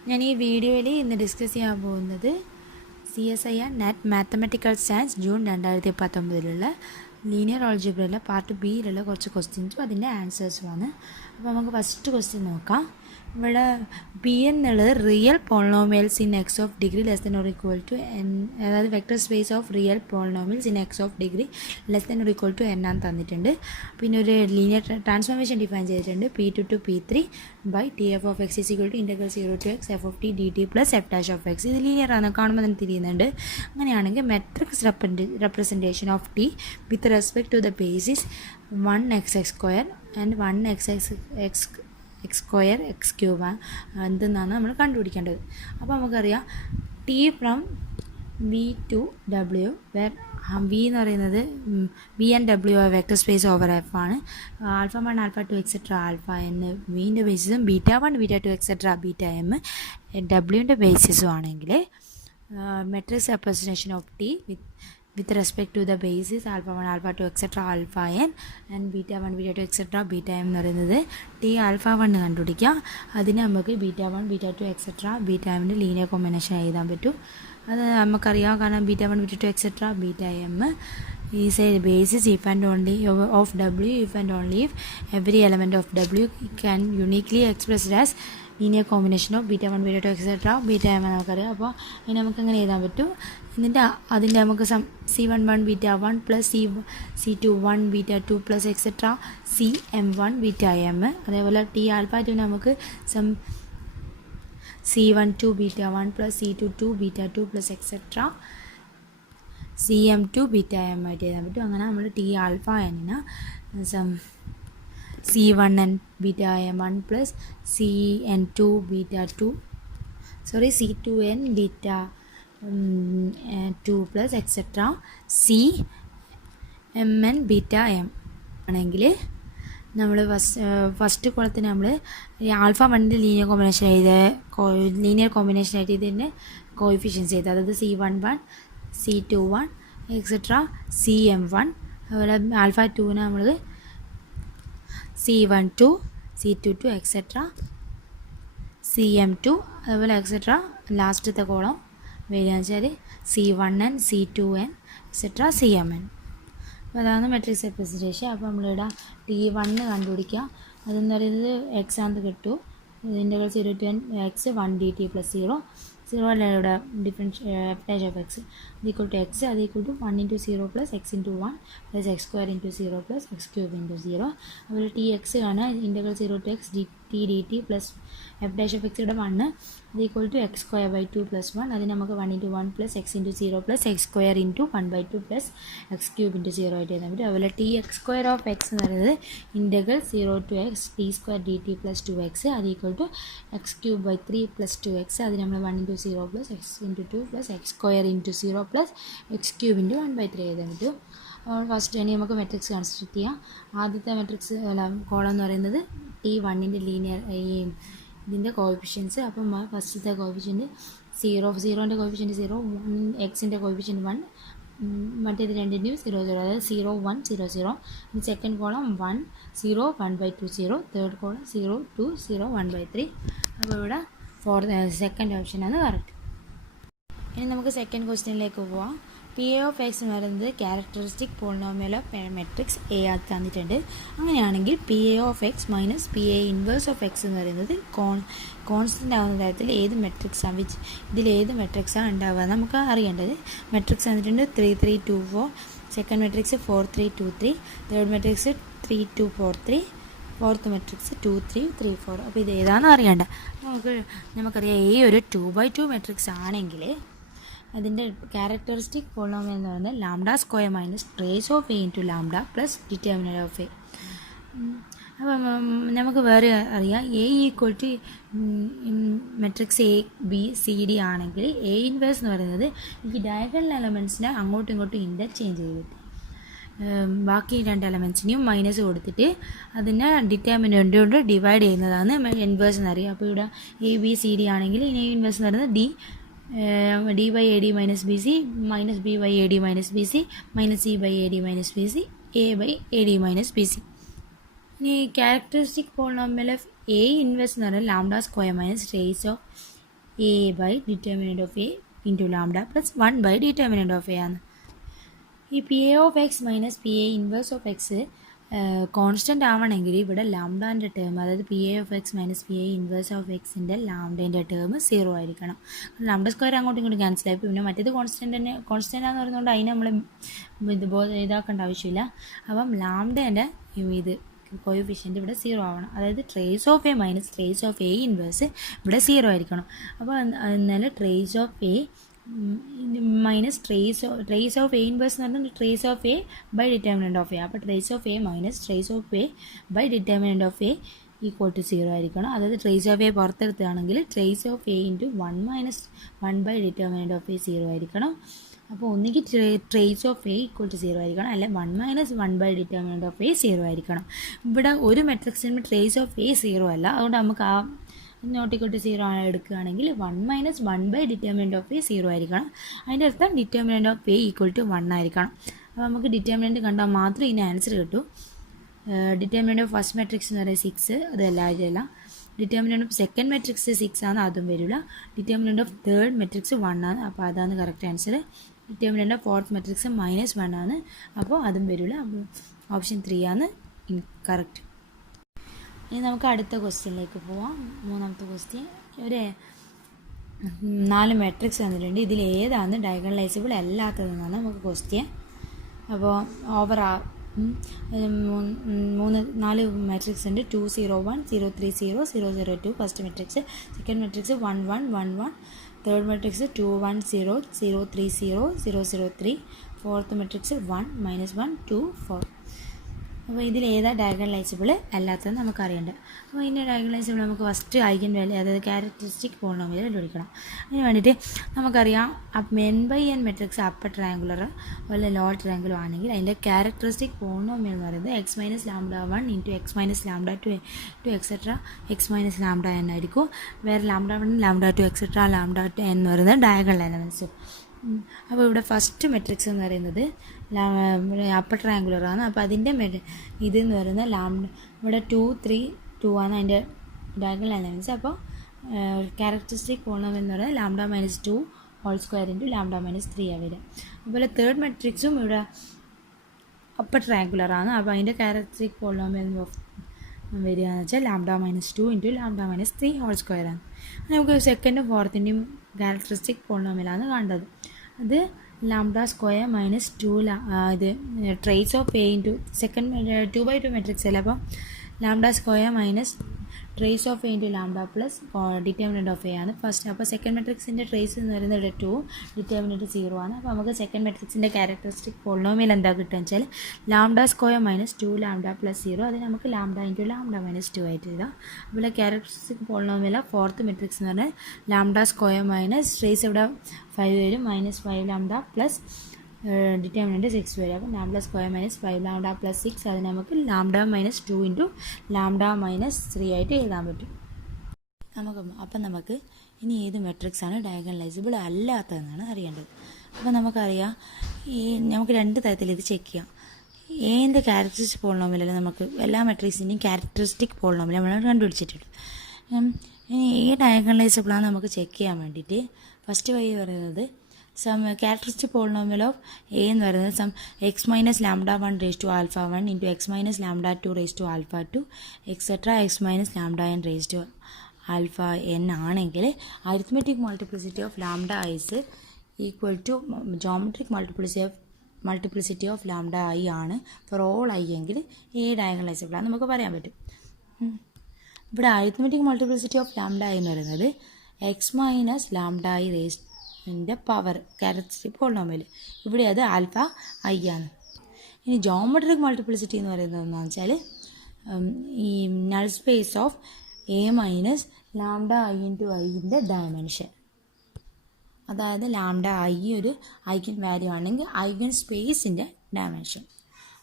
ഞാൻ ഈ വീഡിയോയിൽ ഇന്ന് ഡിസ്കസ് ചെയ്യാൻ പോകുന്നത് CSIR net mathematical science June 2019 linear ആൾജിബ്രയിലെ part ബിയിലുള്ള കുറച്ച് ക്വസ്റ്റ്യൻസും അതിൻ്റെ ആൻസേഴ്സുമാണ്. അപ്പോൾ നമുക്ക് ഫസ്റ്റ് ക്വസ്റ്റ്യൻ നോക്കാം. ഇവിടെ പി എന്നുള്ളത് real polynomials in X of degree less than or equal to N, അതായത് vector space of real polynomials in X of degree less than or equal to N ആണെന്ന് തന്നിട്ടുണ്ട്. പിന്നെ ഒരു ലീനിയർ ട്രാൻസ്ഫോർമേഷൻ ഡിഫൈൻ ചെയ്തിട്ടുണ്ട്. P2 to P3 by T F of X is equal to integral 0 to x f of t dt plus F dash of X. ഇത് linear ആണ്, കാണുമ്പോൾ തന്നെ തിരിയുന്നുണ്ട്. അങ്ങനെയാണെങ്കിൽ matrix representation of T with respect to the basis 1x square and 1x square X cube എന്തെന്നാണ് നമ്മൾ കണ്ടുപിടിക്കേണ്ടത്. അപ്പോൾ നമുക്കറിയാം T from V two W where we എന്ന് പറയുന്നത് V and W vector space over F ആണ്. ആൽഫ 1 ആൽഫ 2 എക്സെട്ര ആൽഫ എന്ന് വിൻ്റെ ബേസിസും beta 1 beta 2 etcetera beta M ഡബ്ല്യുവിൻ്റെ ബേസിസും ആണെങ്കിൽ matrix representation of T with respect to the basis alpha 1 alpha 2 etc alpha n and beta 1 beta 2 etc beta m എന്ന് പറയുന്നത് T alpha 1 കണ്ടുപിടിക്കുക. അതിന് നമുക്ക് beta 1 beta 2 etcetera beta എമ്മിൻ്റെ linear combination എഴുതാൻ പറ്റും. അത് നമുക്കറിയാം, കാരണം beta 1 beta 2 etcetera beta M is a basis if and only of W if and only if every element of W can uniquely expressed as linear combination of beta 1 beta 2 etc beta m നമുക്കറിയാം. അപ്പോൾ അതിന് നമുക്ക് എങ്ങനെ എഴുതാൻ പറ്റും? എന്നിട്ട് അതിൻ്റെ നമുക്ക് C11 beta 1 plus C21 beta 2 plus etcetera CM1 beta M. അതേപോലെ ടി ആൽഫ 2 നമുക്ക് C12 beta 1 plus C22 beta 2 plus etcetera CM2 beta M ആയിട്ട് എഴുതാൻ പറ്റും. അങ്ങനെ നമ്മൾ ടി ആൽഫ എന്നിന് C1n beta M 1 plus CN2 beta 2 C2n beta 2 plus etcetera CMn beta M ആണെങ്കിൽ നമ്മൾ ഫസ്റ്റ് കോളത്തിന് നമ്മൾ ആൽഫ 1ൻ്റെ ലീനിയർ കോമ്പിനേഷൻ ആയിട്ട് ഇതിൻ്റെ കോഎഫിഷ്യൻസ് ചെയ്ത്, അതായത് C11 C21 എക്സെട്ര CM1. അതുപോലെ ആൽഫ 2ന് നമ്മൾ C12 C22 എക്സെട്ര CM2 അതുപോലെ എക്സെട്ര ലാസ്റ്റത്തെ കോളം വരികയെന്ന് വെച്ചാൽ C1n C2n എക്സെട്ര CMn. അപ്പോൾ അതാണ് മെട്രിക്സ് റെപ്രസെൻറ്റേഷൻ. അപ്പോൾ നമ്മളിവിടെ T1 കണ്ടുപിടിക്കുക. അതെന്ന് പറയുന്നത് എക്സ് ആണെന്ന് കിട്ടും. Integral 0 to x 1 dt plus 0 അല്ല ഇവിടെ difference F dash of X equal to X അത് equal to 1 into 0 plus X into 1 plus X square into 0 plus X cube into 0. അതുപോലെ ടി എക്സ് ആണ് integral 0 to x T D T plus F dash of X ഇവിടെ 1 അത് equal to X square by 2 plus 1. അതിന് നമുക്ക് 1 into 1 plus X into 0 plus X square into 1/2 plus X cube into 0 ആയിട്ട് എഴുതാൻ പറ്റും. അതുപോലെ T X square of X എന്ന് പറയുന്നത് integral 0 to x T square D T plus 2x അത് equal to X cube by 3 plus 2x. അത് നമ്മൾ 1 into 0 plus X into 2 plus X square into 0 plus X cube into 1/3 എഴുതാൻ പറ്റും. First ഇനി നമുക്ക് matrix construct ചെയ്യാം. ആദ്യത്തെ matrix column എന്ന് പറയുന്നത് T1ൻ്റെ ലീനിയർ ഇതിൻ്റെ കോഎഫിഷ്യൻസ്. അപ്പം ഫസ്റ്റത്തെ കോഎഫിഷ്യൻറ്റ് 0ൻ്റെ കോഎഫിഷ്യൻറ്റ് 0 1 എക്സിൻ്റെ കോഎഫിഷ്യൻറ്റ് 1 മറ്റേത് രണ്ടിൻ്റെയും 0 0 അതായത് 0 1 0 0. ഇനി സെക്കൻഡ് കോളം 1 0 1/2 0. Third column 0 2 0 1/3. അപ്പോൾ ഇവിടെ സെക്കൻഡ് ഓപ്ഷനാണ് കറക്റ്റ്. ഇനി നമുക്ക് സെക്കൻഡ് ക്വസ്റ്റ്യനിലേക്ക് പോവാം. പി എ ഓഫ് എക്സ് എന്ന് പറയുന്നത് characteristic polynomial of matrix A ആക്കി തന്നിട്ടുണ്ട്. അങ്ങനെയാണെങ്കിൽ P A of X minus P A inverse of X എന്ന് പറയുന്നത് കോൺസ്റ്റൻ്റ് ആവുന്ന തരത്തിൽ ഏത് മെട്രിക്സാണ് ഇതിലേത് മെട്രിക്സാണ് ഉണ്ടാവുക നമുക്ക് അറിയേണ്ടത്. മെട്രിക്സ് തന്നിട്ടുണ്ട് 3 3 2 4, second matrix 4 3 2 3, third matrix 3 2 4 3, fourth matrix 2 3 3 4. അപ്പോൾ ഇത് ഏതാണെന്ന് അറിയേണ്ട. നമുക്കറിയാം എ ഒരു 2/2 മെട്രിക്സ് ആണെങ്കിൽ അതിൻ്റെ ക്യാരക്ടറിസ്റ്റിക് പോളിനോമിയൽ എന്ന് പറയുന്നത് lambda square minus trace of A into lambda plus determinant of A. അപ്പം നമുക്ക് വേറെ അറിയാം A equal to matrix A B C D ആണെങ്കിൽ എ ഇൻവേഴ്സ് എന്ന് പറയുന്നത് ഈ ഡയഗണൽ എലമെൻറ്റ്സിനെ അങ്ങോട്ടും ഇങ്ങോട്ടും ഇൻ്റർചേഞ്ച് ചെയ്തിട്ട് ബാക്കി രണ്ട് എലമെൻറ്റ്സിനെയും മൈനസ് കൊടുത്തിട്ട് അതിനെ ഡിറ്റർമിനൻ്റ് കൊണ്ട് ഡിവൈഡ് ചെയ്യുന്നതാണ് ഇൻവേഴ്സ് എന്നറിയാം. അപ്പോൾ ഇവിടെ എ ബി സി ഡി ആണെങ്കിൽ എ ഇൻവേഴ്സ് എന്ന് പറയുന്നത് d by AD minus BC minus B by AD minus BC minus C by AD minus BC A by AD minus BC. ഇനി characteristic polynomial of A inverse എന്ന് പറഞ്ഞാൽ lambda square minus raise of A by determinant of A into lambda plus 1 by determinant of A ആണ്. ഈ P A of X minus P A inverse of X constant ആവണമെങ്കിൽ ഇവിടെ ലാംഡാൻ്റെ term, അതായത് P A of X minus P A inverse of എക്സിൻ്റെ ലാംഡേൻ്റെ term 0 ആയിരിക്കണം. Lambda square അങ്ങോട്ടും ഇങ്ങോട്ടും cancel ആയി. പിന്നെ മറ്റേത് കോൺസ്റ്റൻ്റ് തന്നെ, കോൺസ്റ്റൻ്റ് ആണെന്ന് പറയുന്നതുകൊണ്ട് അതിനെ നമ്മൾ ഇതാക്കേണ്ട ആവശ്യമില്ല. അപ്പം ലാംഡേൻ്റെ ഇത് കോയിഫിഷ്യൻ്റ് ഇവിടെ 0 ആവണം. അതായത് trace of A minus trace of A inverse ഇവിടെ 0 ആയിരിക്കണം. അപ്പോൾ എന്നാൽ trace of A minus trace of A inverse എന്ന് പറഞ്ഞാൽ trace of A by determinant of A. അപ്പോൾ trace of A minus trace of A by determinant of A equal to 0 ആയിരിക്കണം. അതായത് trace of A പുറത്തെടുത്താണെങ്കിൽ trace of A into 1 minus 1 by determinant of A 0 ആയിരിക്കണം. അപ്പോൾ ഒന്നുകിൽ trace of A equal to 0 ആയിരിക്കണം, അല്ലെ 1 minus 1 by determinant of A 0 ആയിരിക്കണം. ഇവിടെ ഒരു മെട്രിക്സിന് ട്രേസ് ഓഫ് എ 0 അല്ല, അതുകൊണ്ട് നമുക്ക് ആ നോട്ട് ഈക്വൽ ടു 0 എടുക്കുകയാണെങ്കിൽ 1 minus 1 by determinant of A 0 ആയിരിക്കണം. അതിൻ്റെ അർത്ഥം determinant of A equal to 1 ആയിരിക്കണം. അപ്പോൾ നമുക്ക് ഡിറ്റർമിനൻറ്റ് കണ്ടാൽ മാത്രമേ ഇതിന് ആൻസർ കിട്ടൂ. ഡിറ്റർമിനൻറ്റ് ഓഫ് ഫസ്റ്റ് മെട്രിക്സ് എന്ന് പറയുന്നത് 6, അത് എല്ലാവരും. ഡിറ്റർമിനൻറ്റ് ഓഫ് സെക്കൻഡ് മെട്രിക്സ് 6 ആണ്, അതും വരില്ല. ഡിറ്റർമിനൻറ്റ് ഓഫ് തേർഡ് മെട്രിക്സ് 1 ആണ്, അപ്പോൾ അതാണ് correct answer. Determinant of fourth matrix -1 ആണ്, അപ്പോൾ അതും വരില്ല. അപ്പോൾ ഓപ്ഷൻ 3 ആണ് കറക്റ്റ്. ഇനി നമുക്ക് അടുത്ത ക്വസ്റ്റ്യനിലേക്ക് പോവാം. മൂന്നാമത്തെ ക്വസ്റ്റ്യൻ, ഒരു 4 മെട്രിക്സ് തന്നിട്ടുണ്ട്. ഇതിൽ ഏതാണ് ഡയഗണലൈസബിൾ അല്ലാത്തതെന്നാണ് നമുക്ക് ക്വസ്റ്റ്യൻ. അപ്പോൾ ഓവർ 4 മെട്രിക്സ് ഉണ്ട്. 2 0 1 0 3 0 0 0 2 first matrix. Second matrix 1 1 1 1. Third matrix 2 1 0 0 3 0 0 0 3. Fourth matrix 1 -1 2 4. അപ്പോൾ ഇതിൽ ഏതാ ഡയഗണലൈസബിൾ അല്ലാത്തത് നമുക്കറിയേണ്ടത്. അപ്പോൾ ഇതിൻ്റെ ഡയഗണലൈസബിൾ നമുക്ക് ഫസ്റ്റ് ഐഗൻ വാല്യൂ, അതായത് ക്യാരക്ടറിസ്റ്റിക് പോളിനോമിയൽ കണ്ടുപിടിക്കണം. അതിന് വേണ്ടിയിട്ട് നമുക്കറിയാം n/n മെട്രിക്സ് അപ്പർ ട്രയാങ്കുലർ അതുപോലെ ലോവർ ട്രയാങ്കുലർ ആണെങ്കിൽ അതിൻ്റെ ക്യാരക്ടറിസ്റ്റിക് പോളിനോമിയൽ എന്ന് പറയുന്നത് x minus λ1 into x minus λ2 two etcetera x minus λn ആയിരിക്കും. വേറെ λ1 λ2 എക്സെട്ര λn എന്ന് പറയുന്നത് ഡയഗണൽ എലമെൻറ്റ്സ്. അപ്പോൾ ഇവിടെ ഫസ്റ്റ് മെട്രിക്സ് എന്ന് പറയുന്നത് അപ്പർ ട്രയാങ്കുലർ ആണ്. അപ്പോൾ അതിൻ്റെ ഇതെന്ന് പറയുന്നത് ഇവിടെ 2 3 2 ആണ് അതിൻ്റെ ഡയഗണൽ എലമെൻറ്റ്സ്. അപ്പോൾ ക്യാരക്ടറിസ്റ്റിക് പോളിനോമിയൽ എന്ന് പറയുന്നത് λ-2 ഹോൾ സ്ക്വയർ ഇൻറ്റു λ-3 ആണ് വരിക. അതുപോലെ തേർഡ് മെട്രിക്സും ഇവിടെ അപ്പർ ട്രയാങ്കുലർ ആണ്. അപ്പോൾ അതിൻ്റെ ക്യാരക്ടറിസ്റ്റിക് പോളിനോമിയൽ വരിക എന്ന് വെച്ചാൽ λ-2 ഇൻറ്റു λ-3 ഹോൾ സ്ക്വയർ ആണ്. നമുക്ക് സെക്കൻഡും ഫോർത്തിൻ്റെയും ക്യാരക്ടറിസ്റ്റിക് പോളിനോമിയലാണ് കണ്ടത്. അത് λ² മൈനസ് 2 ഇത് trace of A into second 2/2 matrix അല്ല. അപ്പം λ² minus trace of A into λ plus determinant of A ആണ് ഫസ്റ്റ്. അപ്പോൾ സെക്കൻഡ് മെട്രിക്സിൻ്റെ ട്രേസ് എന്ന് പറയുന്നത് 2, ഡിറ്റർമിനൻറ്റ് 0 ആണ്. അപ്പോൾ നമുക്ക് സെക്കൻഡ് മെട്രിക്സിൻ്റെ ക്യാരക്ടറിസ്റ്റിക് പോളിനോമിയൽ എന്താ കിട്ടുക വെച്ചാൽ λ² മൈനസ് 2 λ പ്ലസ് 0. അത് നമുക്ക് λ ഇൻറ്റു λ-2 ആയിട്ട് എഴുതാം. അതുപോലെ ക്യാരക്ടറിസ്റ്റിക് പോളിനോമിയൽ ഫോർത്ത് മെട്രിക്സ് എന്ന് പറഞ്ഞാൽ λ² മൈനസ് ട്രേസ് ഇവിടെ 5 വരും, -5 λ പ്ലസ് ഡിറ്റർമിനൻറ്റ് 6 വരും. അപ്പോൾ λ² മൈനസ് 5 λ പ്ലസ് 6 അത് നമുക്ക് λ-2 ഇൻറ്റു λ-3 ആയിട്ട് എഴുതാൻ പറ്റും. അപ്പം നമുക്ക് ഇനി ഏത് മെട്രിക്സാണ് ഡയഗണലൈസബിൾ അല്ലാത്തതെന്നാണ് അറിയേണ്ടത്. അപ്പോൾ നമുക്കറിയാം നമുക്ക് 2 തരത്തിൽ ഇത് ചെക്ക് ചെയ്യാം. ഏതിൻ്റെ ക്യാരക്ടറിസ്റ്റിക് പോളിനോമിയൽ നമുക്ക് എല്ലാ മെട്രിക്സിൻ്റെയും ക്യാരക്ടറിസ്റ്റിക് പോളിനോമിയൽ നമ്മൾ കണ്ടുപിടിച്ചിട്ടുണ്ട്. ഇനി ഡയഗണലൈസബിളാണ് നമുക്ക് ചെക്ക് ചെയ്യാൻ വേണ്ടിയിട്ട് ഫസ്റ്റ് വഴി പറയുന്നത് ക്യാരക്ടറിസ്റ്റിക് പോളിനോമിയൽ ഓഫ് എ എന്ന് പറയുന്നത് x minus λ1 raise to α1 into x minus λ2 raise to α2 etcetera x minus λn raise to αn ആണെങ്കിൽ arithmetic multiplicity of λ is equal to geometric multiplicity of λi ആണ് for all i എങ്കിൽ A ഡയഗണലൈസബിളാണ് നമുക്ക് പറയാൻ പറ്റും. ഇവിടെ arithmetic multiplicity of λi എന്ന് പറയുന്നത് x minus λi raise power characteristic polynomial, ഇവിടെ അത് i ആണ്. ഇനി ജോമെട്രിക് മൾട്ടിപ്ലിസിറ്റി എന്ന് പറയുന്നത് എന്താണെന്ന് വെച്ചാൽ ഈ null space of A minus λi into ഐൻ്റെ dimension, അതായത് λi ഒരു ഐഗൻ വാല്യൂ ആണെങ്കിൽ ഐഗൻ സ്പേസിൻ്റെ ഡയമെൻഷൻ.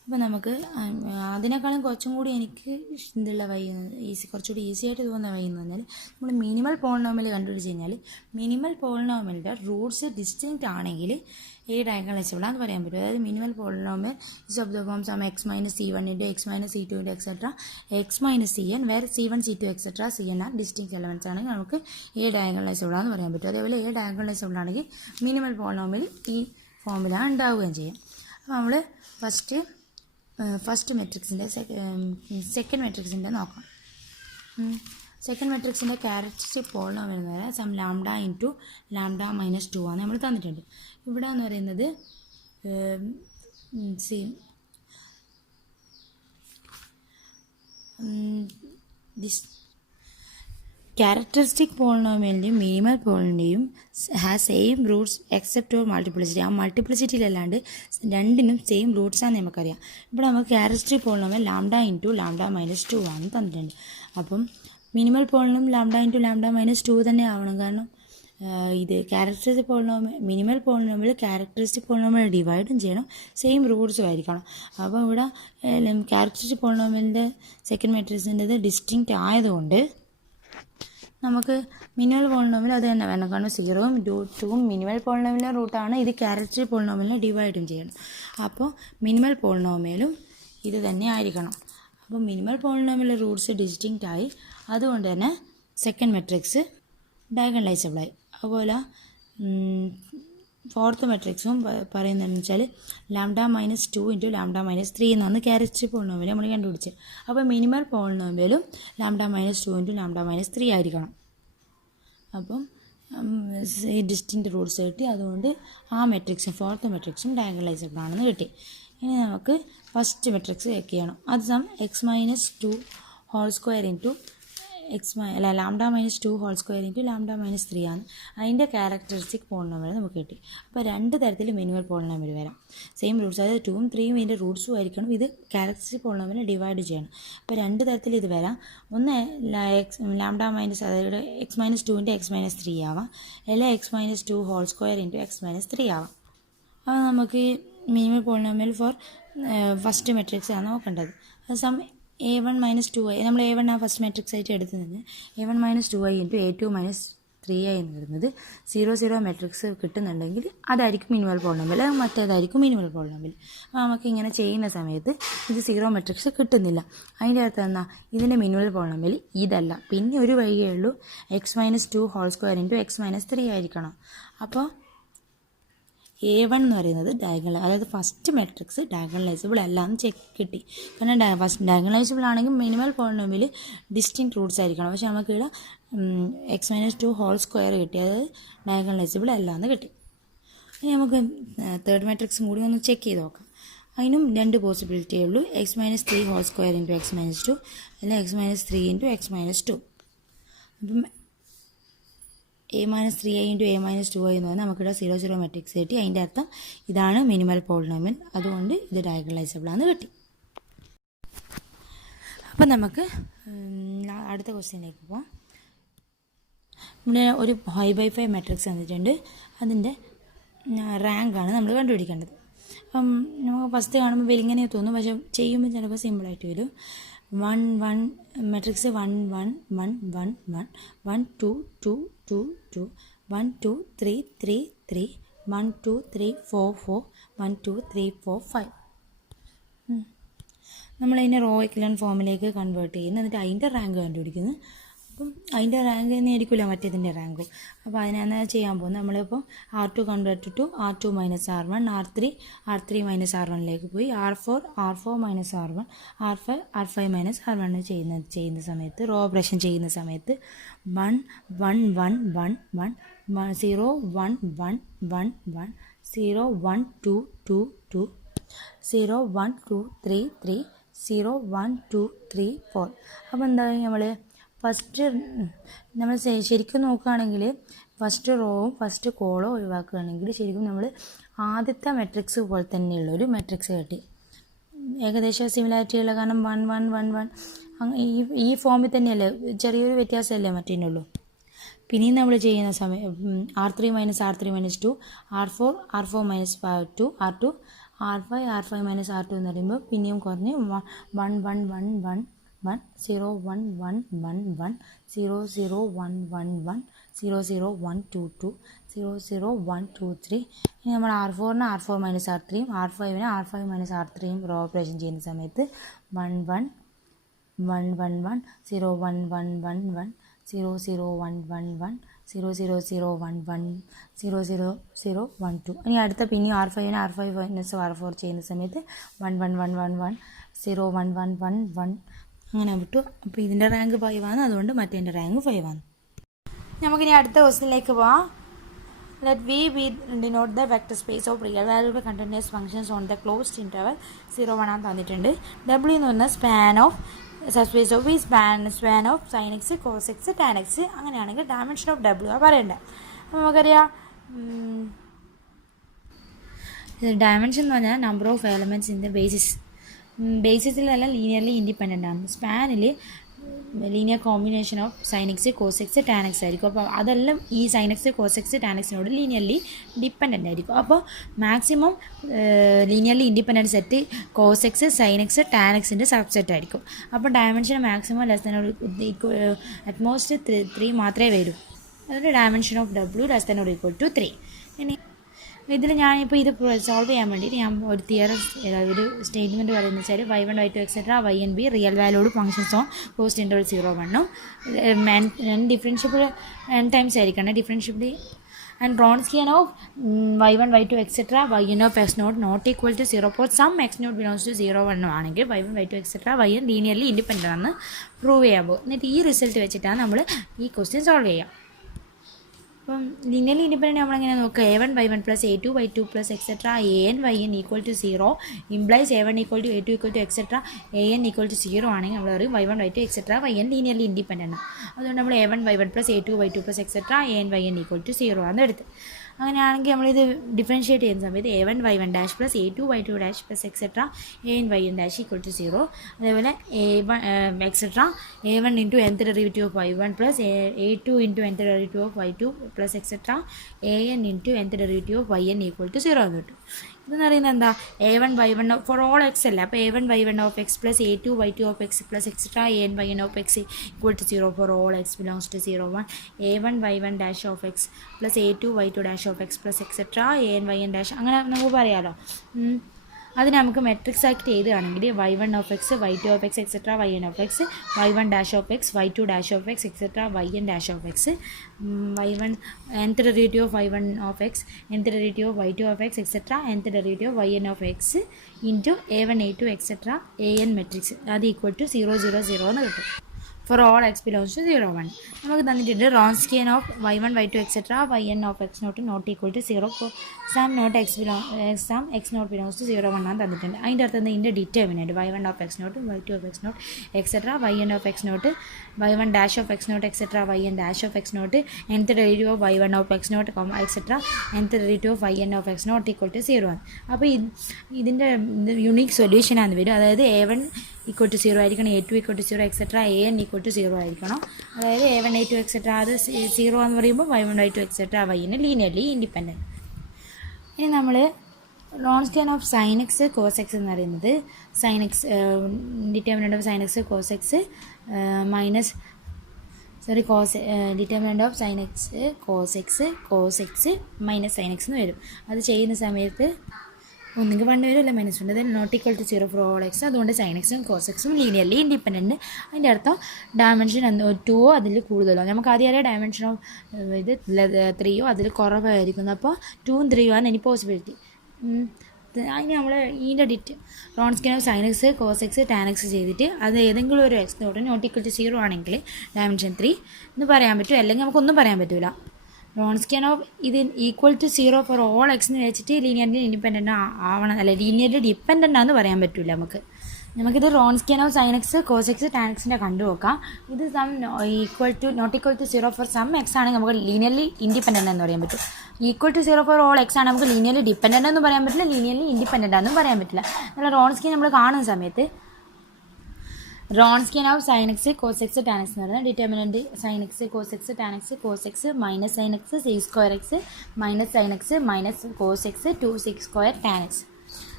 അപ്പോൾ നമുക്ക് അതിനേക്കാളും കുറച്ചും കൂടി എനിക്ക് ഇതുള്ള വഴി കുറച്ചുകൂടി ഈസി ആയിട്ട് തോന്നുന്ന വഴി എന്ന് പറഞ്ഞാൽ നമ്മൾ മിനിമൽ പോളിനോമിയൽ കണ്ടുപിടിച്ച് കഴിഞ്ഞാൽ മിനിമൽ പോളിനോമിയലിൻ്റെ റൂട്ട്സ് ഡിസ്റ്റിങ്ക്റ്റ് ആണെങ്കിൽ ഡയഗണലൈസബിളാന്ന് പറയാൻ പറ്റും. അതായത് minimal polynomial is of the form some X minus C one into X minus C two into etcetera X minus C N where C one C two etcetera C N R distinct elements ആണെങ്കിൽ നമുക്ക് ഡയഗണലൈസബിളാന്ന് പറയാൻ പറ്റും. അതേപോലെ diagonalisable ആണെങ്കിൽ minimal polynomial ഈ ഫോമിലാണ് ഉണ്ടാവുകയും ചെയ്യും. അപ്പോൾ നമ്മൾ ഫസ്റ്റ് മെട്രിക്സിൻ്റെ സെക്കൻഡ് മെട്രിക്സിൻ്റെ നോക്കാം. സെക്കൻഡ് മെട്രിക്സിൻ്റെ ക്യാരക്ടറിസ്റ്റിക് പോളിനോമിയൽ എന്ന് പറയാം some lambda into lambda minus 2 ആണ് നമ്മൾ തന്നിട്ടുണ്ട്. ഇവിടെ എന്ന് പറയുന്നത് characteristic പോളിനോമിയലിൻ്റെയും minimal പോളിൻ്റെയും has same Roots except or multiplicity. ആ മൾട്ടിപ്ലിസിറ്റിയിലല്ലാണ്ട് രണ്ടിനും സെയിം റൂട്ട്സാണെന്ന് നമുക്കറിയാം. ഇവിടെ നമുക്ക് characteristic polynomial lambda into lambda minus 2 ആണ് തന്നിട്ടുണ്ട്. അപ്പം minimal പോളിനും lambda into lambda minus 2 തന്നെ ആവണം. കാരണം ഇത് characteristic polynomial minimal polynomial characteristic polynomial ഡിവൈഡും ചെയ്യണം, സെയിം റൂട്ട്സും ആയിരിക്കണം. അപ്പോൾ ഇവിടെ ക്യാരക്ടറിസ്റ്റിക് പോളിനോമിയലിൻ്റെ സെക്കൻഡ് മെട്രിക്സിൻ്റെത് ഡിസ്റ്റിങ്ക്റ്റ് ആയതുകൊണ്ട് നമുക്ക് മിനിമൽ പോളിനോമിയൽ അത് തന്നെ വേണം. കാരണം 0ഉം 2ഉം മിനിമൽ പോളിനോമിയലിൻ്റെ റൂട്ടാണ്. ഇത് ക്യാരക്ടറിസ്റ്റിക് പോളിനോമിയലിനെ ഡിവൈഡും ചെയ്യണം. അപ്പോൾ മിനിമൽ പോളിനോമിയലും ഇത് തന്നെ ആയിരിക്കണം. അപ്പോൾ മിനിമൽ പോളിനോമിയൽ റൂട്ട്സ് ഡിസ്റ്റിങ്ക്റ്റ് ആയി, അതുകൊണ്ട് തന്നെ സെക്കൻഡ് മെട്രിക്സ് ഡയഗണലൈസബിളായി. അതുപോലെ ഫോർത്ത് മെട്രിക്സും പറയുന്നതെന്ന് വെച്ചാൽ lambda minus 2 into lambda minus 3 എന്നാണ് ക്യാരക്ടറിസ്റ്റിക് പോളിനോമിയൽ നമ്മൾ കണ്ടുപിടിച്ചത്. അപ്പോൾ minimal പോളിനോമിയലും lambda minus 2 into lambda minus 3 ആയിരിക്കണം. അപ്പം ഡിസ്റ്റിങ്ക്റ്റ് റൂട്ട്സ് കിട്ടി, അതുകൊണ്ട് ആ മെട്രിക്സും ഫോർത്ത് മെട്രിക്സും ഡയഗണലൈസബിൾ ആണെന്ന് കിട്ടി. ഇനി നമുക്ക് ഫസ്റ്റ് മെട്രിക്സ് ചെക്ക് ചെയ്യണം. അത് some X minus 2 whole square into lambda minus 2 whole square into lambda minus 3 ആണ്. അതിൻ്റെ ക്യാരക്ടറിസ്റ്റിക് പോളിനോമിയൽ നമുക്ക് കിട്ടി. അപ്പോൾ രണ്ട് തരത്തിൽ മിനിമൽ പോളിനോമിയൽ വരാം. സെയിം റൂട്ട്സ്, അതായത് 2ഉം 3ഉം ഇതിൻ്റെ റൂട്ട്സും ആയിരിക്കണം. ഇത് ക്യാരക്ടറിസ്റ്റിക് പോളിനോമിയൽ ഡിവൈഡ് ചെയ്യണം. അപ്പോൾ രണ്ട് തരത്തിൽ ഇത് വരാം. ഒന്ന് ലാംഡ മൈനസ്, അതായത് എക്സ് മൈനസ് 2 എക്സ് മൈനസ് 3 ആവാം, അല്ലെങ്കിൽ X minus 2 whole square into X minus 3 ആവാം. അപ്പോൾ നമുക്ക് minimal polynomial for first matrix ആണ് നോക്കേണ്ടത്. അത് സം a1 മൈനസ് 2i, നമ്മൾ a1 ആ ഫസ്റ്റ് മെട്രിക്സ് ആയിട്ട് എടുക്കുന്നത് a1 minus 2i into a2 minus 3i എന്ന് വരുന്നത് 0 മെട്രിക്സ് കിട്ടുന്നുണ്ടെങ്കിൽ അതായിരിക്കും മിനിമൽ പോളിനോമിയൽ, മറ്റേതായിരിക്കും മിനിമൽ പോളിനോമിയൽ. അപ്പോൾ നമുക്ക് ഇങ്ങനെ ചെയ്യുന്ന സമയത്ത് ഇത് 0 മെട്രിക്സ് കിട്ടുന്നില്ല. അതിൻ്റെ അകത്ത് എന്നാൽ ഇതിൻ്റെ മിനിമൽ പോളിനോമിയൽ ഇതല്ല, പിന്നെ ഒരു വഴിയേ ഉള്ളൂ, X minus 2 whole square into X minus 3 ആയിരിക്കണം. അപ്പോൾ a1 എന്ന് പറയുന്നത് അതായത് ഫസ്റ്റ് മെട്രിക്സ് ഡയഗണലൈസബിൾ അല്ല എന്ന് കിട്ടി. കാരണം ഫസ്റ്റ് ഡയഗണലൈസബിൾ ആണെങ്കിൽ മിനിമൽ പോളിനോമിയൽ ഡിസ്റ്റിങ്ക്റ്റ് റൂട്ട്സ് ആയിരിക്കണം. പക്ഷേ നമുക്കിവിടെ എക്സ് മൈനസ് 2 ഹോൾ സ്ക്വയർ കിട്ടി, അതായത് ഡയഗണലൈസബിൾ അല്ല എന്ന് കിട്ടി. ഇനി നമുക്ക് തേർഡ് മെട്രിക്സും കൂടി ഒന്ന് ചെക്ക് ചെയ്ത് നോക്കാം. അതിനും രണ്ട് പോസിബിലിറ്റിയേ ഉള്ളൂ, X minus 3 whole square into X minus 2 അല്ലെങ്കിൽ X minus 3 into X minus 2. അപ്പം a minus 3i into a minus 2i എന്ന് പറഞ്ഞാൽ നമുക്കിവിടെ 0 മെട്രിക്സ് കിട്ടി. അതിൻ്റെ അർത്ഥം ഇതാണ് മിനിമൽ പോളിനോമിയൽ, അതുകൊണ്ട് ഇത് ഡയഗണലൈസബിൾ ആണെന്ന് കിട്ടി. അപ്പം നമുക്ക് അടുത്ത ക്വസ്റ്റ്യനിലേക്ക് പോകാം. ഇവിടെ ഒരു 5/5 മെട്രിക്സ് തന്നിട്ടുണ്ട്. അതിൻ്റെ റാങ്കാണ് നമ്മൾ കണ്ടുപിടിക്കേണ്ടത്. അപ്പം നമുക്ക് ഫസ്റ്റ് കാണുമ്പോൾ വലിങ്ങനെ തോന്നും, പക്ഷേ ചെയ്യുമ്പോൾ ചിലപ്പോൾ സിമ്പിളായിട്ട് വരും. 1 1 മെട്രിക്സ് 1 1 1 1 1 1 2 2 2 2 1 2 3 3 3 1 2 3 4 4 1 2 3 4 5. നമ്മളതിനെ റോ എക്കലൻ ഫോമിലേക്ക് കൺവേർട്ട് ചെയ്യുന്നു, എന്നിട്ട് അതിൻ്റെ റാങ്ക് കണ്ടുപിടിക്കുന്നു. അപ്പം അതിൻ്റെ റാങ്ക് തന്നെ ആയിരിക്കില്ല മറ്റേതിൻ്റെ റാങ്കും. അപ്പോൾ അതിനാണ് ചെയ്യാൻ പോകുന്നത്. നമ്മളിപ്പോൾ R2 convert to R2 minus R1, R3 minus R1ലേക്ക് പോയി, R4 minus R1, R5 minus R1 ചെയ്യുന്ന സമയത്ത് റോ ഓപ്പറേഷൻ ചെയ്യുന്ന സമയത്ത് 1 1 1 1 1 0 1 1 1 1 0 1 2 2 2 0 1 2 3 3 0 1 2 3 4. അപ്പോൾ എന്തായാലും നമ്മൾ ശരിക്കും നോക്കുകയാണെങ്കിൽ ഫസ്റ്റ് റോവും ഫസ്റ്റ് കോളോ ഒഴിവാക്കുകയാണെങ്കിൽ ശരിക്കും നമ്മൾ ആദ്യത്തെ മെട്രിക്സ് പോലെ തന്നെയുള്ളൊരു മെട്രിക്സ് കിട്ടി. ഏകദേശം സിമിലാരിറ്റിയുള്ള, കാരണം 1 1 1 1 ഈ ഫോമിൽ തന്നെയല്ലേ, ചെറിയൊരു വ്യത്യാസമല്ലേ മറ്റേനുള്ളൂ. പിന്നെയും നമ്മൾ ചെയ്യുന്ന സമയം R3 minus 2, R4 minus 2, R2 R5 minus R2 എന്ന് പറയുമ്പോൾ പിന്നെയും കുറഞ്ഞ് 1 1 1 1 1 0 1 1 1 1 0 0 1 1 1 0 0 1 2 2 0 0 1 2 3. ഇനി നമ്മൾ R4ന് R4 minus R3യും R5ന് R5 minus R3യും row operation ചെയ്യുന്ന സമയത്ത് 1 1 1 1 1 0 1 1 1 1 0 0 1 1 1 0 0 0 1 1 0 0 0 1 2. ഇനി അടുത്ത പിന്നെയും R5ന് R5 മൈനസ് R4 ചെയ്യുന്ന സമയത്ത് 1 1 1 1 1 0 1 1 1 1 അങ്ങനെ വിട്ടു. അപ്പോൾ ഇതിൻ്റെ റാങ്ക് 5 ആണ്, അതുകൊണ്ട് മറ്റേതിൻ്റെ റാങ്ക് 5 ആണ്. നമുക്കിനി അടുത്ത ക്വസ്റ്റിനിലേക്ക് പോവാം. Let V be denote the vector space of real valued continuous functions on the closed interval 0 1 ആണ് തന്നിട്ടുണ്ട്. W എന്ന് പറഞ്ഞാൽ സ്പാൻ ഓഫ് സബ്സ്പേസ് ഓഫ് ഈ span of sine X cos X tan X. അങ്ങനെയാണെങ്കിൽ ഡയമെൻഷൻ ഓഫ് W ആണ് പറയേണ്ടത്. അപ്പോൾ നമുക്കറിയാം ഡയമെൻഷൻ എന്ന് പറഞ്ഞാൽ number of elements in the ബേസിസിലെല്ലാം linearly independent ആണ്. സ്പാനിൽ linear combination of sine X cos X tan X ആയിരിക്കും. അപ്പോൾ അതെല്ലാം ഈ sign X cos X tan എക്സിനോട് linearly dependent ആയിരിക്കും. അപ്പോൾ maximum linearly independent set cos x sine X tan എക്സിൻ്റെ subset ആയിരിക്കും. അപ്പോൾ dimension maximum less than utmost 3 മാത്രമേ വരൂ. അതുകൊണ്ട് dimension of W less than or equal to 3. ഇനി ഇതിൽ ഞാനിപ്പോൾ ഇത് സോൾവ് ചെയ്യാൻ വേണ്ടിയിട്ട് ഞാൻ ഒരു തിയറം ഒരു സ്റ്റേറ്റ്മെൻറ്റ് പറയുന്നത് വെച്ചാൽ y1 y2 etcetera yn b real valued functions on closed interval 0 1 differentiable n times ആയിരിക്കണം. Differentiable and Wronskian of y1 y2 etcetera yn of x not equal to 0 for some x not belongs to 0 1 ആണെങ്കിൽ y1 y2 etcetera yn linearly independent ആണെന്ന് prove ചെയ്യാൻ പോകും. എന്നിട്ട് ഈ result വെച്ചിട്ടാണ് നമ്മൾ ഈ ക്വസ്റ്റ്യൻ സോൾവ് ചെയ്യുക. അപ്പം ലീനിയർലി ഇൻഡിപെൻഡൻറ്റ് നമ്മളെങ്ങനെ നോക്കുക, a1 y1 plus a2 y2 plus etcetera an yn equal to 0 implies a1 equal to a2 equal two etcetera an equal to 0 ആണെങ്കിൽ നമ്മൾ പറയും y1 y2 etcetera yn linearly independent ആണ്. അതുകൊണ്ട് നമ്മൾ a1 y1 plus a2 y2 plus etcetera an yn equal to 0 ആണ് എടുത്ത്. അങ്ങനെയാണെങ്കിൽ നമ്മളിത് ഡിഫറൻഷ്യേറ്റ് ചെയ്യുന്ന സമയത്ത് a1 y1 dash plus a2 y2 dash plus etcetera an yn dash equal to 0. അതേപോലെ a1 etcetera a1 into nth derivative of y1 plus a2 into nth derivative of y2 plus etcetera an into nth derivative of yn equal to 0 എന്ന് കിട്ടും. ഇതെന്ന് പറയുന്നത് എന്താ, a1 y1 for all X അല്ല. അപ്പോൾ a1 y1 of X plus a2 y2 of X plus etcetera an yn of X equal to 0 for all X belongs to 0 1 a1 y1 dash of X plus a2 y2 dash of X plus etcetera an yn dash. അങ്ങനെ നമുക്ക് പറയാമല്ലോ. അത് നമുക്ക് matrix act ചെയ്തുകയാണെങ്കിൽ y1 of X y2 of X etcetera yn of X y1 dash of X y2 dash of X etcetera yn dash of X y1 nth derivative of y1 of X nth derivative of y2 of X etcetera nth derivative of yn of X into a1 a2 etcetera an matrix അത് equal to 0 0 0 എന്ന് കിട്ടും. For all X belongs to 0 1 നമുക്ക് തന്നിട്ടുണ്ട്. Wronskian of y1 y2 etcetera yn of X not equal to 0 for some X not belongs to 0 1 ആണ് തന്നിട്ടുണ്ട്. അതിൻ്റെ അർത്ഥം ഇതിൻ്റെ determinant y1 of X not y2 of X not etcetera yn of X not y1 dash of X not etcetera yn dash of X not nth derivative of y1 of X not etcetera nth derivative of yn of X not equal to 0 ആണ്. അപ്പോൾ ഇതിൻ്റെ unique സൊല്യൂഷനാണ് വരും. അതായത് a1 equal to 0 ആയിരിക്കണം, a2 equal to 0 etcetera an equal to 0 ആയിരിക്കണം. അതായത് a1 a2 etcetera അത് 0 എന്ന് പറയുമ്പോൾ y1 y2 etcetera yn linearly independent. ഇനി നമ്മൾ Wronskian of sine X cos X എന്ന് പറയുന്നത് sign X determinant of sine X cos X minus determinant of sine X cos X minus sign X എന്ന് വരും. അത് ചെയ്യുന്ന സമയത്ത് ഒന്നുകിൽ 1 വരും അല്ല -1. Then not equal to 0 for all X. അതുകൊണ്ട് സൈൻ എക്സും കോസ് എക്സും ലീനിയർലി ഇൻഡിപെൻഡൻറ്റ്. അതിൻ്റെ അർത്ഥം ഡയമെൻഷൻ 2 അതിൽ കൂടുതലോ. നമുക്ക് ആദ്യം അറിയാം ഡയമെൻഷൻ ഓഫ് ഇത് 3 അതിൽ കുറവായിരിക്കുന്നു. അപ്പോൾ 2 3 ആണ് ഇനി പോസിബിലിറ്റി. അതിന് നമ്മൾ ഇതിൻ്റെ Wronskian of sine X cos X tan X ചെയ്തിട്ട് അത് ഏതെങ്കിലും ഒരു എക്സ് നോട്ട് ഈക്വൽ ടു 0 ആണെങ്കിൽ ഡയമെൻഷൻ 3 എന്ന് പറയാൻ പറ്റും. അല്ലെങ്കിൽ നമുക്കൊന്നും പറയാൻ പറ്റില്ല. Wronskian ഓഫ് ഇത് equal to 0 for all X എന്ന് വെച്ചിട്ട് ലീനിയർലി ഇൻഡിപെൻഡൻ്റ് ആവണം അല്ല ലീനിയർലി ഡിപ്പെൻഡൻ്റ് ആണെന്ന് പറയാൻ പറ്റില്ല. നമുക്കിത് Wronskian of sine X cos X tan എക്സിൻ്റെ കണ്ടു നോക്കാം. ഇത് some not equal to 0 for some X ആണെങ്കിൽ നമുക്ക് ലീനിയർലി ഇൻഡിപെൻഡൻ്റ് എന്ന് പറയാൻ പറ്റും. Equal to 0 for all X ആണ് നമുക്ക് ലീനിയർലി ഡിപ്പെൻഡൻ്റ് എന്നും പറയാൻ പറ്റില്ല, ലീനിയർലി ഇൻഡിപെൻഡൻ്റ് ആണെന്നും പറയാൻ പറ്റില്ല. എന്നാൽ Wronskian നമ്മൾ കാണുന്ന സമയത്ത് Wronskian of sine X cos X tan X എന്ന് പറയുന്നത് determinant sign X cos X tan X cos X minus sign X see square X minus sign X minus cos X 2 6 square tan X.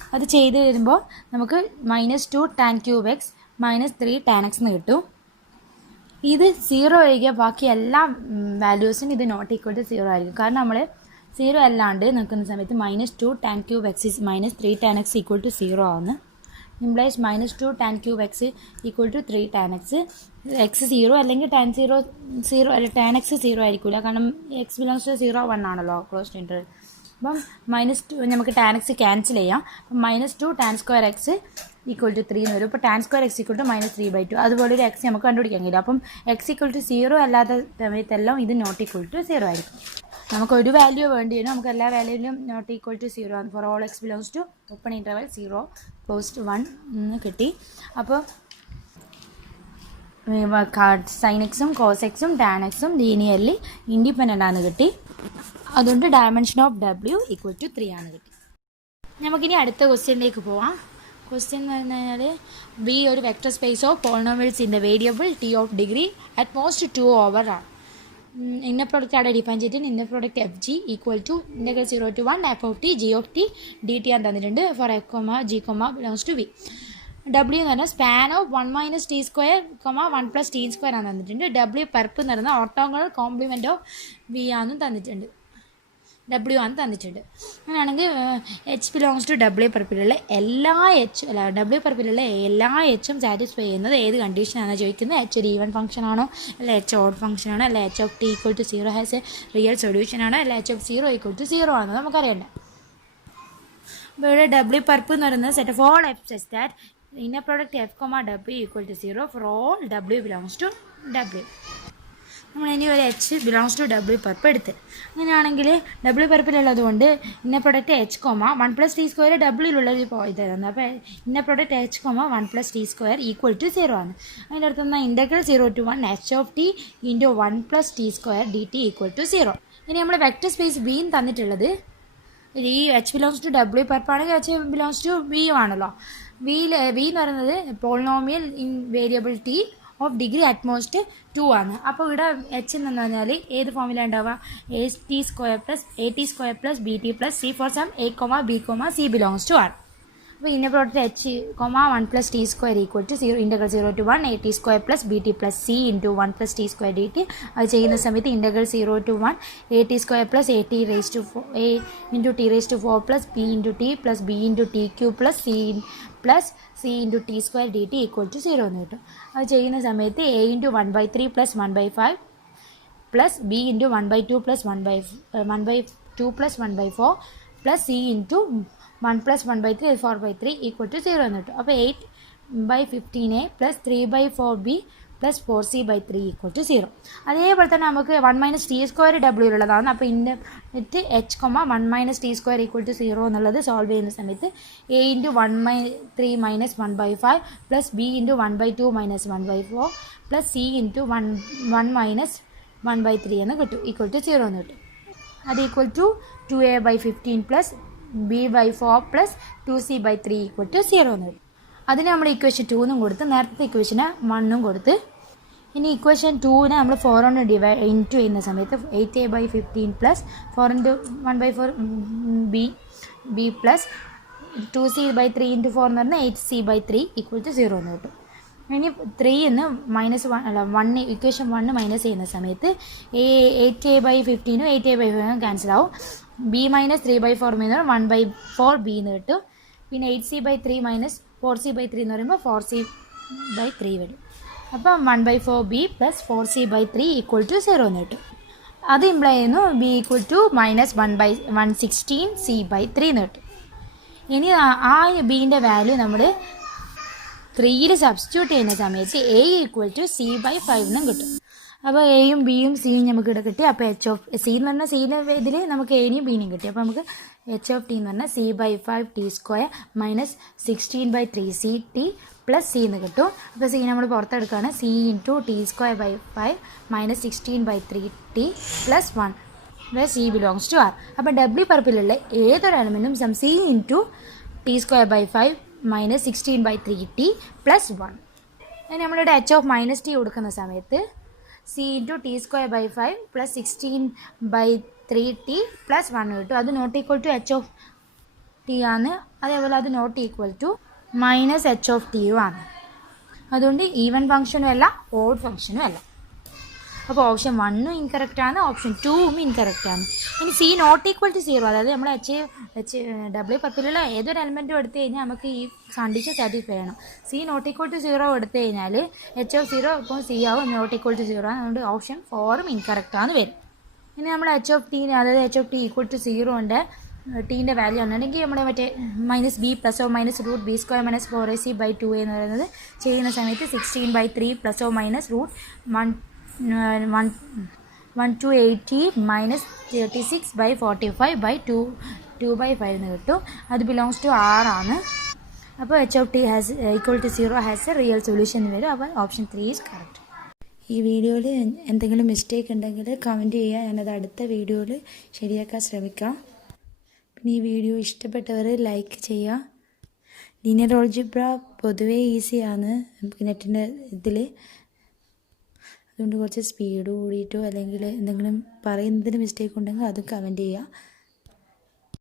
അത് ചെയ്ത് വരുമ്പോൾ നമുക്ക് -2 tan cube x -3 tan x എന്ന് കിട്ടും. ഇത് 0 ഒഴികെ ബാക്കി എല്ലാ വാല്യൂസിനും ഇത് നോട്ട് ഈക്വൽ ടു 0 ആയിരിക്കും. കാരണം നമ്മൾ 0 അല്ലാണ്ട് നിൽക്കുന്ന സമയത്ത് -2 tan cube x -3 tan x equal to 0 ആവുന്നു. Implies -2 tan cube x equal to 3 tan x. X 0 അല്ലെങ്കിൽ tan 0 അല്ല tan x 0 ആയിരിക്കില്ല, കാരണം x belongs to 0 1 ആണല്ലോ ക്ലോസ്ഡ് ഇൻ്റർവെൽ. അപ്പം -2 നമുക്ക് tan x ക്യാൻസൽ ചെയ്യാം. അപ്പം -2 tan square x equal to 3 എന്ന് വരും. അപ്പോൾ tan square x equal to -3/2. അതുപോലെ ഒരു x നമുക്ക് കണ്ടുപിടിക്കാൻ കഴിയില്ല. അപ്പം x ഈക്വൽ ടു 0 അല്ലാത്ത സമയത്തെല്ലാം ഇത് നോട്ട് ഈക്വൽ ടു 0 ആയിരിക്കും. നമുക്കൊരു വാല്യൂ വേണ്ടി വരും. നമുക്ക് എല്ലാ വാല്യൂവിലും നോട്ട് ഈക്വൽ ടു 0 ആണ്. For all x belongs to open interval 0 closed 1 എന്ന് കിട്ടി. അപ്പോൾ സൈൻ എക്സും കോസ് എക്സും ടാൻ എക്സും ലീനിയർലി ഇൻഡിപെൻഡൻ്റ് ആണ് കിട്ടി. അതുകൊണ്ട് dimension of W equal to 3 ആണ് കിട്ടി. നമുക്കിനി അടുത്ത ക്വസ്റ്റ്യനിലേക്ക് പോവാം. ക്വസ്റ്റ്യൻ എന്ന് പറഞ്ഞു കഴിഞ്ഞാൽ ബി ഒരു vector space of polynomials in the variable T of degree at most 2 over ആണ്. ഇന്നർ പ്രോഡക്റ്റ് അവിടെ ഡിഫൈൻ ചെയ്തിട്ട് inner product F G equal to (0 to 1) f of t g of t dt ആണ് തന്നിട്ടുണ്ട്. Four f, g, belongs to v. W എന്ന് പറഞ്ഞാൽ span of 1 - t square, 1 + t square ആണ് തന്നിട്ടുണ്ട്. W പർപ്പ് എന്ന് പറഞ്ഞാൽ ഓർത്തോഗണൽ കോംപ്ലിമെൻറ്റ് ഓഫ് v ആണെന്നും തന്നിട്ടുണ്ട്. W ആണ് തന്നിട്ടുണ്ട്. അങ്ങനെയാണെങ്കിൽ എച്ച് ബിലോങ്സ് ടു W പർപ്പിലുള്ള എല്ലാ W പർപ്പിലുള്ള എല്ലാ എച്ചും സാറ്റിസ്ഫൈ ചെയ്യുന്നത് ഏത് കണ്ടീഷനാണ് ചോദിക്കുന്നത്? എച്ച് ഒരു ഈവൻ ഫംഗ്ഷൻ ആണോ, അല്ല എച്ച് ഓഡ് ഫംഗ്ഷൻ ആണോ, അല്ല H of T equal to 0 has A real solution ആണോ, അല്ല എച്ച് ഓഫ് 0 ഈക്വൽ ടു 0 ആണോ നമുക്കറിയണ്ട. അപ്പോൾ ഇവിടെ W പർപ്പ് എന്ന് പറയുന്നത് set of all F such that inner product f, W equal to 0 for all W belongs to W. നമ്മൾ ഇനി ഒരു എച്ച് ബിലോങ്സ് ടു W പർപ്പ് എടുത്ത്, അങ്ങനെയാണെങ്കിൽ W പർപ്പിലുള്ളത് കൊണ്ട് inner product h, 1 + t square Wയിലുള്ളൊരു ഇതായിരുന്നു. അപ്പോൾ inner product h, 1 + t square equal to 0 ആണ്. അതിൻ്റെ അടുത്ത് നിന്ന് integral 0 to 1 h of t × 1 + t square dt equal to 0. ഇനി നമ്മൾ വെക്ടർ സ്പേസ് ബി തന്നിട്ടുള്ളത് ഈ H belongs to W പർപ്പാണെങ്കിൽ H belongs to V ആണല്ലോ. വി എന്ന് പറയുന്നത് polynomial in variable T of degree utmost 2 ആണ്. അപ്പോൾ ഇവിടെ എച്ച് എന്ന് പറഞ്ഞാൽ ഏത് ഫോമിലാണ് ഉണ്ടാവുക? AT² + BT + C for some A, B, C belongs to R. അപ്പോൾ inner product h, 1 + t square equal to 0 integral 0 to 1 AT² + BT + C × 1 + t square dt. അത് ചെയ്യുന്ന സമയത്ത് integral 0 to 1 AT² + AT raised to 4 A × t raised to 4 + B × t + B × t³ + C × t square dt equal to 0 എന്ന് കിട്ടും. അത് ചെയ്യുന്ന സമയത്ത് A × 1/3 + 1/5 + B × 1/2 + 1/2 + 1/4 + C × 1 + 1/3 4/3 equal to 0 എന്ന് കിട്ടും. അപ്പോൾ 8/15A + 3/4B + 4C/3 equal to 0. അതേപോലെ തന്നെ നമുക്ക് 1 - t square Wയിലുള്ളതാണ്. അപ്പോൾ internet h, 1 - t square equal to 0 എന്നുള്ളത് സോൾവ് ചെയ്യുന്ന സമയത്ത് A × 1/3 - 1/5 + B × 1/2 - 1/4 + C × 1 - 1/3 എന്ന് കിട്ടും ഈക്വൽ ടു 0 എന്ന് കിട്ടും. അത് equal to 2A/15 + B/4 + 2C/3 equal to 0 എന്ന് കിട്ടും. അതിന് നമ്മൾ ഇക്വേഷൻ 2 എന്നും കൊടുത്ത് നേരത്തെ ഇക്വേഷന് 1 കൊടുത്ത്, ഇനി ഇക്വേഷൻ 2നെ നമ്മൾ 4 കൊണ്ട് ഇൻറ്റു ചെയ്യുന്ന സമയത്ത് 8A/15 + 4 × 1/4 B + 2C/3 × 4 എന്ന് പറഞ്ഞാൽ 8C/3 ഈക്വൽ ടു 0 എന്ന് കിട്ടും. ഇനി 3 എന്ന് -1 ഇക്വേഷൻ 1 മൈനസ് ചെയ്യുന്ന സമയത്ത് 8A/15 8A/15 ക്യാൻസൽ ആവും. B - 3/4 എന്ന് 1/4 B എന്ന് കിട്ടും. പിന്നെ 8C/3 - 4C/3 എന്ന് പറയുമ്പോൾ 4C/3 വരും. അപ്പം 1/4B + 4C/3 ഈക്വൽ ടു 0 എന്ന് കിട്ടും. അത് ഇംപ്ലൈ ചെയ്യുന്നു B ഈക്വൽ ടു -1/116C/3 എന്ന് കിട്ടും. ഇനി ആ ബീൻ്റെ വാല്യൂ നമ്മൾ 3യിൽ സബ്സ്റ്റിറ്റ്യൂട്ട് ചെയ്യുന്ന സമയത്ത് A ഈക്വൽ ടു C/5 എന്നും കിട്ടും. അപ്പോൾ എയും ബിയും സിയും നമുക്ക് ഇവിടെ കിട്ടി. അപ്പോൾ എച്ച് ഓഫ് സി എന്ന് പറഞ്ഞാൽ സിയിലെ ഇതിൽ നമുക്ക് എനെയും ബീനെയും കിട്ടി. അപ്പോൾ നമുക്ക് എച്ച് ഓഫ് ടി എന്ന് പറഞ്ഞാൽ C/5 t² - 16/3CT + C എന്ന് കിട്ടും. അപ്പോൾ സി നമ്മൾ പുറത്തെടുക്കുകയാണ്. C × t²/5 - 16/3t + 1 where C belongs to R. അപ്പോൾ W പർപ്പിലുള്ള ഏതൊരു എലമെൻറ്റും C × t²/5 - 16/3t + 1. ഇനി നമ്മളിവിടെ h ഓഫ് -t കൊടുക്കുന്ന സമയത്ത് C × t²/5 + 16/3t + 1 കിട്ടും. അത് not equal to h of T ആണ്, അതേപോലെ അത് not equal to minus H of ടിയും ആണ്. അതുകൊണ്ട് ഈവൻ ഫംഗ്ഷനും അല്ല ഓഡ് ഫംഗ്ഷനും അല്ല. അപ്പോൾ ഓപ്ഷൻ 1 ഇൻകറക്റ്റ് ആണ്, ഓപ്ഷൻ 2 ഇൻകറക്റ്റ് ആണ്. ഇനി സി നോട്ട് ഈക്വൽ ടു 0, അതായത് നമ്മൾ ഡബ്ല്യു പർപ്പിലുള്ള ഏതൊരു എലമെൻറ്റും എടുത്തു കഴിഞ്ഞാൽ നമുക്ക് ഈ കണ്ടീഷൻ സാറ്റിസ്ഫൈ ചെയ്യണം. സി നോട്ട് ഈക്വൽ ടു 0 എടുത്തു കഴിഞ്ഞാൽ എച്ച് ഓഫ് 0 ഇപ്പോൾ സി ആവും നോട്ട് ഈക്വൽ ടു 0 ആണ്. അതുകൊണ്ട് ഓപ്ഷൻ 4 ഇൻകറക്റ്റ് ആണ് വരും. ഇനി നമ്മൾ എച്ച് ഓഫ് ടി, അതായത് H of T equal to 0 ഉണ്ട്, ടീൻ്റെ വാല്യൂ ഉണ്ടെങ്കിൽ നമ്മൾ മറ്റേ minus B plus or minus root B square minus 4ac/2a എന്ന് പറയുന്നത് ചെയ്യുന്ന സമയത്ത് 16/3 plus or minus root 1280 minus 36/45/2/5 എന്ന് കിട്ടും. അത് ബിലോങ്സ് ടു ആർ ആണ്. അപ്പോൾ H of T has equal to 0 has A real solution വരും. അപ്പോൾ ഓപ്ഷൻ 3 ഈസ് കറക്റ്റ്. ഈ വീഡിയോയിൽ എന്തെങ്കിലും മിസ്റ്റേക്ക് ഉണ്ടെങ്കിൽ കമൻറ്റ് ചെയ്യുക, ഞാനത് അടുത്ത വീഡിയോയിൽ ശരിയാക്കാൻ ശ്രമിക്കാം. പിന്നെ ഈ വീഡിയോ ഇഷ്ടപ്പെട്ടവർ ലൈക്ക് ചെയ്യുക. ലീനിയർ ആൾജിബ്ര പൊതുവേ ഈസിയാണ് നെറ്റിൻ്റെ ഇതിൽ, അതുകൊണ്ട് കുറച്ച് സ്പീഡ് കൂടിയിട്ടോ അല്ലെങ്കിൽ എന്തെങ്കിലും പറയുന്നതിന് മിസ്റ്റേക്ക് ഉണ്ടെങ്കിൽ അതും കമൻറ്റ് ചെയ്യുക.